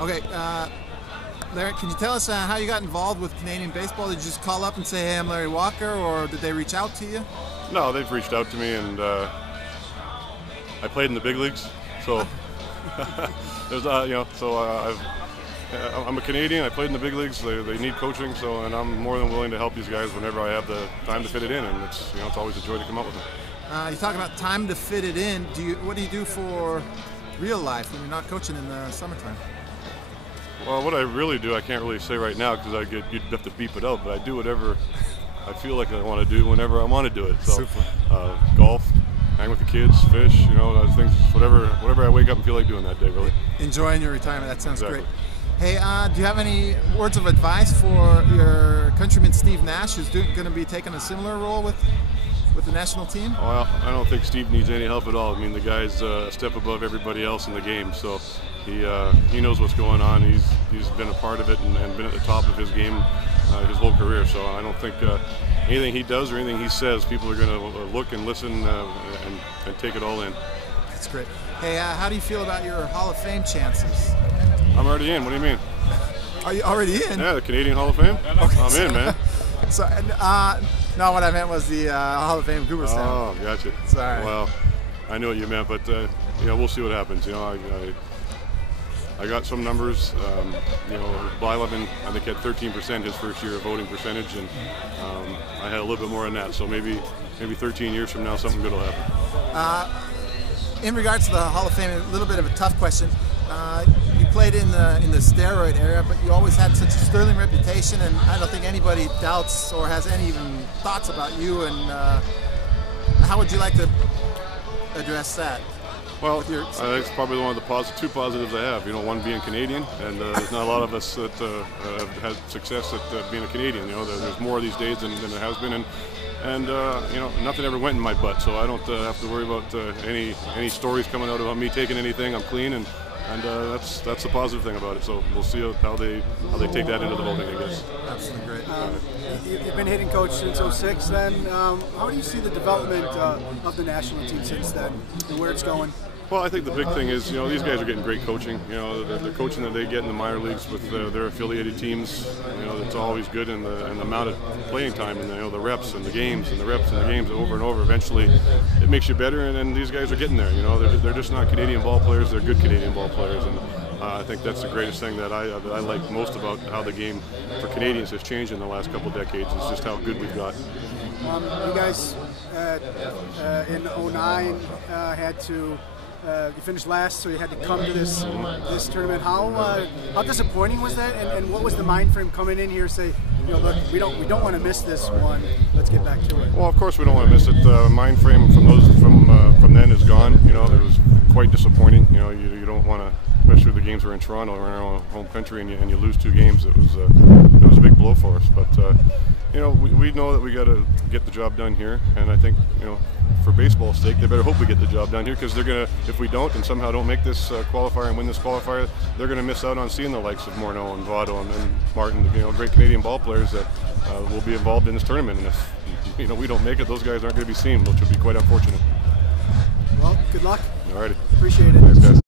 Okay, Larry, can you tell us how you got involved with Canadian baseball? Did you just call up and say, "Hey, I'm Larry Walker," or did they reach out to you? No, they've reached out to me, and I played in the big leagues, so there's I'm a Canadian. I played in the big leagues. They need coaching, and I'm more than willing to help these guys whenever I have the time to fit it in, and it's always a joy to come up with them. You talk about time to fit it in. What do you do for real life when you're not coaching in the summertime? Well, what I really do, I can't really say right now because you'd have to beep it out. But I do whatever I feel like I want to do whenever I want to do it. So, golf, hang with the kids, fish, things, whatever I wake up and feel like doing that day, really. Enjoying your retirement. That sounds Exactly. great. Hey, do you have any words of advice for your countryman Steve Nash, who's going to be taking a similar role with the national team? Well, I don't think Steve needs any help at all. I mean, the guy's a step above everybody else in the game, so he knows what's going on. He's been a part of it and been at the top of his game his whole career. So I don't think anything he does or anything he says, people are going to look and listen and take it all in. That's great. Hey, how do you feel about your Hall of Fame chances? I'm already in. What do you mean? Are you already in? Yeah, the Canadian Hall of Fame. Okay, I'm in, man. So, no, what I meant was the Hall of Fame Cooperstown. Oh, gotcha. Sorry. Well, I knew what you meant, but we'll see what happens. I got some numbers. Blyleven, I think, had 13% his first year of voting percentage, and I had a little bit more than that. So maybe 13 years from now, something good will happen. In regards to the Hall of Fame, a little bit of a tough question. You played in the steroid era, but you always had such a sterling reputation, and I don't think anybody doubts or has any even thoughts about you. And how would you like to address that? Well, I think it's probably one of the two positives I have. One being Canadian, and there's not a lot of us that have had success at being a Canadian. There's more these days than there has been, and nothing ever went in my butt, so I don't have to worry about any stories coming out about me taking anything. I'm clean, and that's the positive thing about it. So we'll see how they take that into the voting, I guess. Absolutely great. You've been hitting coach since '06. Then, how do you see the development of the national team since then, and where it's going? Well, I think the big thing is, these guys are getting great coaching. The coaching that they get in the minor leagues with their affiliated teams, it's always good, and the amount of playing time, and the reps and the games and the reps and the games over and over. Eventually, it makes you better, and these guys are getting there. They're just not Canadian ball players; they're good Canadian ball players, and I think that's the greatest thing that I like most about how the game for Canadians has changed in the last couple decades. Is just how good we've got. You guys in '09 had to. You finished last, so you had to come to this tournament. How disappointing was that? And what was the mind frame coming in here? Say, look, we don't want to miss this one. Let's get back to it. Well, of course we don't want to miss it. Mind frame from then is gone. It was quite disappointing. You don't want to, especially the games were in Toronto or in our own home country, and you lose 2 games. It was a big blow for us. But we know that we got to get the job done here, and I think for baseball's sake, they better hope we get the job done here, because they're gonna, if we don't and somehow don't make this qualifier and win this qualifier, they're gonna miss out on seeing the likes of Morneau and Votto and Martin, great Canadian ball players that will be involved in this tournament. And if we don't make it, those guys aren't going to be seen, which would be quite unfortunate. Well, good luck. All righty. Appreciate it. Thanks, guys.